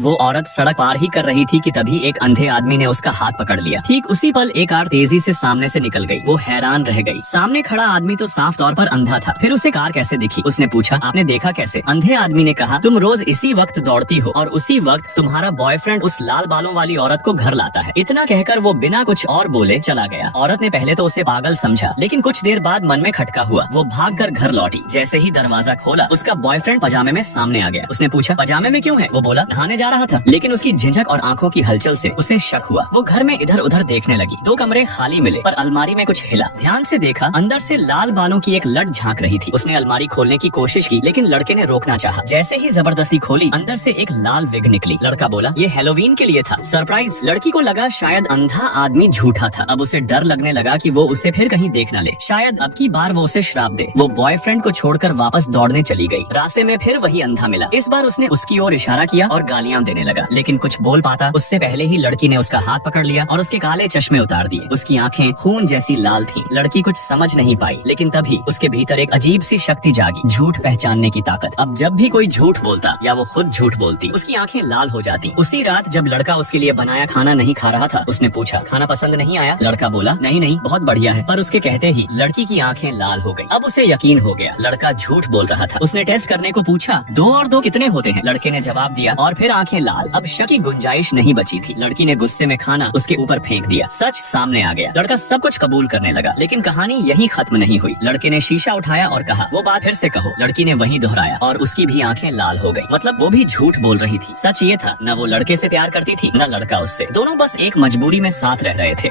वो औरत सड़क पार ही कर रही थी कि तभी एक अंधे आदमी ने उसका हाथ पकड़ लिया। ठीक उसी पल एक कार तेजी से सामने से निकल गई। वो हैरान रह गई। सामने खड़ा आदमी तो साफ तौर पर अंधा था। फिर उसे कार कैसे दिखी? उसने पूछा, आपने देखा कैसे? अंधे आदमी ने कहा, तुम रोज इसी वक्त दौड़ती हो और उसी वक्त तुम्हारा बॉयफ्रेंड उस लाल बालों वाली औरत को घर लाता है। इतना कहकर वो बिना कुछ और बोले चला गया। औरत ने पहले तो उसे पागल समझा, लेकिन कुछ देर बाद मन में खटका हुआ। वो भागकर घर लौटी। जैसे ही दरवाजा खोला, उसका बॉयफ्रेंड पजामे में सामने आ गया। उसने पूछा, पजामे में क्यों है? वो बोला, नहाने जा रहा था। लेकिन उसकी झिझक और आंखों की हलचल से उसे शक हुआ। वो घर में इधर उधर देखने लगी। 2 कमरे खाली मिले, पर अलमारी में कुछ हिला। ध्यान से देखा, अंदर से लाल बालों की एक लट झांक रही थी। उसने अलमारी खोलने की कोशिश की, लेकिन लड़के ने रोकना चाहा। जैसे ही जबरदस्ती खोली, अंदर से एक लाल विग निकली। लड़का बोला, ये हैलोवीन के लिए था, सरप्राइज। लड़की को लगा शायद अंधा आदमी झूठा था। अब उसे डर लगने लगा कि वो उसे फिर कहीं देख न ले। शायद अब की बार वो उसे श्राप दे। वो बॉयफ्रेंड को छोड़कर वापस दौड़ने चली गई। रास्ते में फिर वही अंधा मिला। इस बार उसने उसकी ओर इशारा किया और गालियां देने लगा, लेकिन कुछ बोल पाता उससे पहले ही लड़की ने उसका हाथ पकड़ लिया और उसके काले चश्मे उतार दिए। उसकी आंखें खून जैसी लाल थीं। लड़की कुछ समझ नहीं पाई, लेकिन तभी उसके भीतर एक अजीब सी शक्ति जागी, झूठ पहचानने की ताकत। अब जब भी कोई झूठ बोलता या वो खुद झूठ बोलती, उसकी आंखें लाल हो जाती। उसी रात जब लड़का उसके लिए बनाया खाना नहीं खा रहा था, उसने पूछा, खाना पसंद नहीं आया? लड़का बोला, नहीं नहीं, बहुत बढ़िया है। पर उसके कहते ही लड़की की आंखें लाल हो गई। अब उसे यकीन हो गया, लड़का झूठ बोल रहा था। उसने टेस्ट करने को पूछा, 2 और 2 कितने होते हैं? लड़के ने जवाब दिया और फिर आंखें लाल। अब शक की गुंजाइश नहीं बची थी। लड़की ने गुस्से में खाना उसके ऊपर फेंक दिया। सच सामने आ गया। लड़का सब कुछ कबूल करने लगा, लेकिन कहानी यहीं खत्म नहीं हुई। लड़के ने शीशा उठाया और कहा, वो बात फिर से कहो। लड़की ने वही दोहराया और उसकी भी आंखें लाल हो गई। मतलब वो भी झूठ बोल रही थी। सच ये था, न वो लड़के से प्यार करती थी, न लड़का उससे। दोनों बस एक मजबूरी में साथ रह रहे थे।